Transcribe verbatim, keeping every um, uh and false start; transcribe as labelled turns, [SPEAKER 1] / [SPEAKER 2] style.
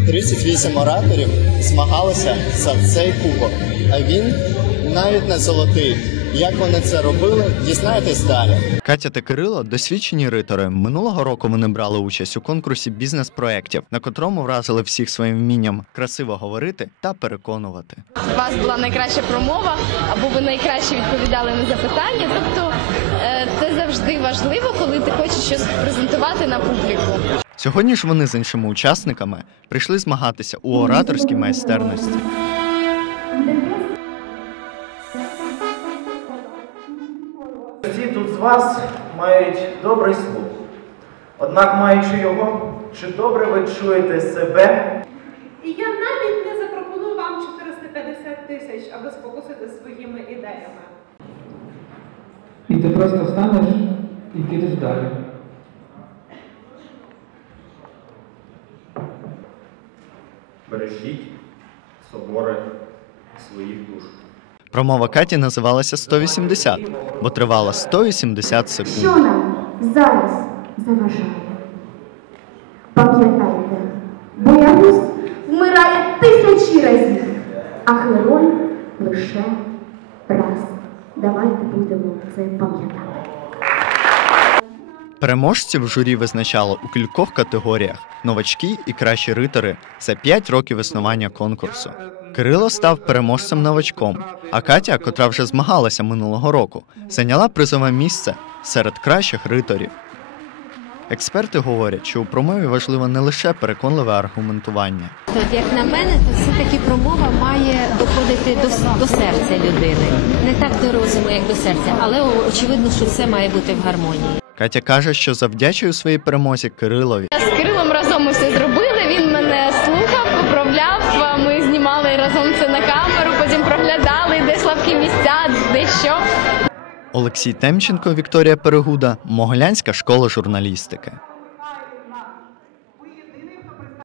[SPEAKER 1] тридцять вісім ораторів змагалися за цей кубок, а він навіть не золотий. Як вони це робили, дізнаєтесь далі.
[SPEAKER 2] Катя та Кирило – досвідчені ритори. Минулого року вони брали участь у конкурсі бізнес-проєктів, на котрому вразили всіх своїм вмінням красиво говорити та переконувати.
[SPEAKER 3] У вас була найкраща промова, або ви найкраще відповідали на запитання. Тобто це завжди важливо, коли ти хочеш щось презентувати на публіку.
[SPEAKER 2] Сьогодні ж вони з іншими учасниками прийшли змагатися у ораторській майстерності.
[SPEAKER 4] Всі тут з вас мають добрий слух. Однак, маючи його, чи добре ви чуєте себе?
[SPEAKER 5] І я навіть не запропоную вам чотириста п'ятдесят тисяч, аби спокусити своїми ідеями.
[SPEAKER 6] І ти просто встанеш і підеш далі.
[SPEAKER 4] Бережіть собори своїх душ.
[SPEAKER 2] Промова Каті називалася сто вісімдесят, бо тривала сто вісімдесят секунд.
[SPEAKER 7] Що нам зараз заважає? Пам'ятайте, боягуз вмирає тисячі разів, а герой лише раз. Давайте будемо це пам'ятати.
[SPEAKER 2] Переможців журі визначало у кількох категоріях – новачки і кращі ритори за п'ять років існування конкурсу. Кирило став переможцем-новачком, а Катя, котра вже змагалася минулого року, зайняла призове місце серед кращих риторів. Експерти говорять, що у промові важливо не лише переконливе аргументування.
[SPEAKER 8] Як на мене, то все-таки промова має доходити до, до серця людини. Не так до розуму, як до серця, але очевидно, що все має бути в гармонії.
[SPEAKER 2] Катя каже, що завдячує своїй перемозі Кирилові.
[SPEAKER 3] З Кирилом разом ми все зробили, він мене слухав, поправляв, ми знімали разом це на камеру, потім проглядали, де слабкі місця, де що.
[SPEAKER 2] Олексій Темченко, Вікторія Перегуда, Могилянська школа журналістики.